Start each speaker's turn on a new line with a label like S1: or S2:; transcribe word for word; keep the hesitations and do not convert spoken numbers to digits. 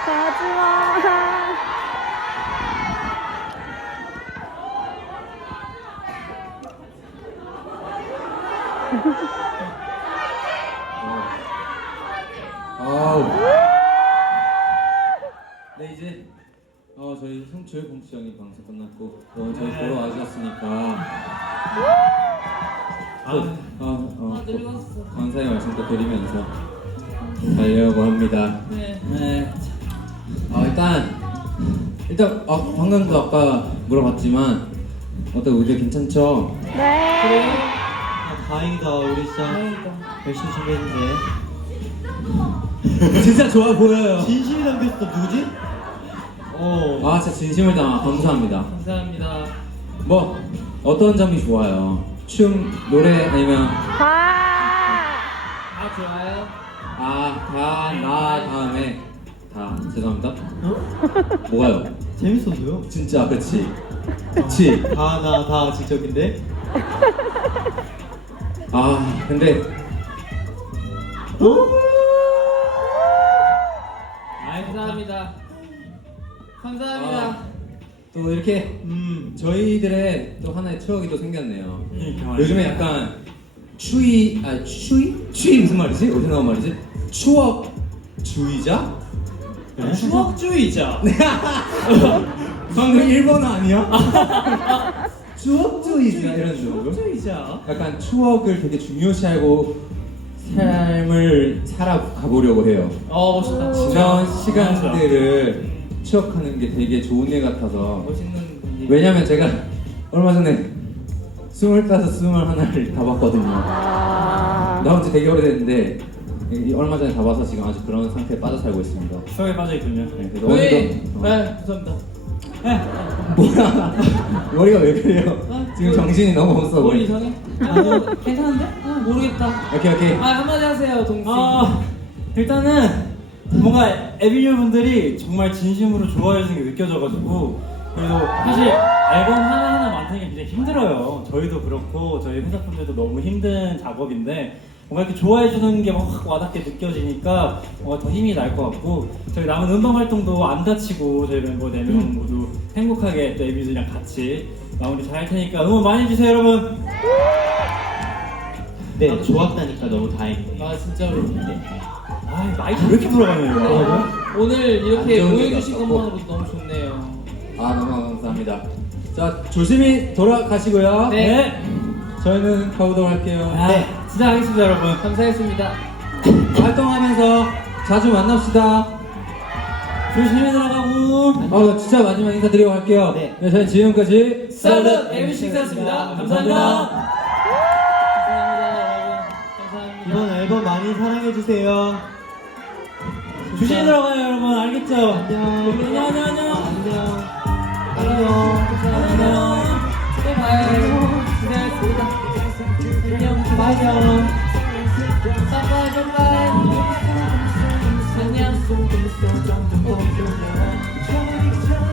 S1: 가지마.
S2: 아우. 네, 이제 어 저희 송출 공식적인 방송 끝났고 또 저희
S3: 네.
S2: 보러 와주셨으니까 또, 어, 어, 또 감사의 말씀도 드리면서 가려고 합니다.
S3: 네.
S2: 네. 아 일단 일단 아, 방금도 아까 물어봤지만 어떤 의대 괜찮죠?
S1: 네.
S3: 아, 다행이다. 우리 진짜 열심히 준비했는데.
S2: 진짜 좋아 보여요.
S3: 진심이 담겼어. 누구지? 어.
S2: 아 진짜 진심을 담아 감사합니다.
S3: 감사합니다.
S2: 뭐 어떤 점이 좋아요? 춤, 노래 아니면
S1: 가.
S3: 아 좋아요.
S2: 아, 다, 나 다음에 다 죄송합니다.
S3: 어?
S2: 뭐가요?
S3: 재밌었어요.
S2: 진짜 그치? 그치?
S3: 다 나 다 직접인데.
S2: 아 근데
S3: 어?
S4: 아, 감사합니다. 감사합니다.
S2: 아, 또 이렇게
S3: 음.
S2: 저희들의 또 하나의 추억이 또 생겼네요.
S3: 그러니까
S2: 요즘에 약간 추위, 아 추위? 추위 무슨 말이지? 어디서 나온 말이지? 추억 주의자?
S3: 그래?
S4: 추억주의자.
S2: 방금 일본어 아니야? 추억주의자 이런 거.
S4: 추억주의자.
S2: 약간 추억을 되게 중요시하고 삶을 살아가보려고 해요.
S4: 어, 멋있다.
S2: 지난 시간들을 추억하는 게 되게 좋은 일 같아서.
S4: 멋있는 분이.
S2: 왜냐면 제가 얼마 전에 스물다섯, 스물하나를 다 봤거든요.
S1: 아.
S2: 나온 지 되게 오래됐는데 이- 얼마 전에 다 봐서 지금 아주 그런 상태에 빠져 살고 있습니다.
S3: 추억에 빠져 있군요.
S2: 네, 그래서
S4: 왜?
S2: 오늘도- 어.
S4: 네, 감사합니다.
S2: 뭐야? 머리가 왜 그래요?
S4: 어?
S2: 지금 정신이 너무 없어
S4: 뭘
S2: 보이.
S4: 이상해? 아, 뭐, 괜찮은데? 아, 모르겠다.
S2: 오케이 오케이.
S4: 아, 한마디 하세요, 동생.
S3: 아 일단은 뭔가 에비뉴 분들이 정말 진심으로 좋아해 주는 게 느껴져가지고 그래도 사실 앨범 하나하나 만드는 게 굉장히 힘들어요. 저희도 그렇고 저희 회사 분들도 너무 힘든 작업인데 뭔가 이렇게 좋아해 주는 게 확 와닿게 느껴지니까 뭔가 더 힘이 날 것 같고 저희 남은 음방 활동도 안 다치고 저희 멤버 네 명 모두 행복하게 또 에비뉴들이랑 같이 마무리 잘 할 테니까 응원 많이 해주세요 여러분.
S5: 네, 좋았다니까 너무 다행이네.
S4: 아, 진짜로.
S3: 아 마이크 왜 이렇게 돌아가네요.
S4: 오늘 이렇게
S2: 안 좋은
S4: 모여주신
S2: 얘기
S4: 것만으로도 너무 좋네요.
S2: 아 너무 감사합니다. 자 조심히 돌아가시고요.
S4: 네.
S2: 저희는 가보도록 할게요.
S3: 아, 네, 진짜 하겠습니다 여러분.
S4: 감사했습니다.
S2: 활동하면서 자주 만납시다.
S3: 조심히 들어가고.
S2: 어 진짜 마지막 인사드리고 갈게요.
S5: 네.
S2: 네, 저희 지금까지
S4: 썰른 에비식스였습니다. 감사합니다. 감사합니다, 여러분. 감사합니다.
S5: 이번 앨범 많이 사랑해주세요.
S3: 조심히 들어가요 여러분. 알겠죠?
S5: 안녕.
S3: 안녕 안녕 안녕.
S5: 안녕. 안녕.
S4: 안녕. 또 봐요. 고생하셨습니다. 안녕.
S3: 바이요.
S4: 빠빠이 빠빠이. 안녕.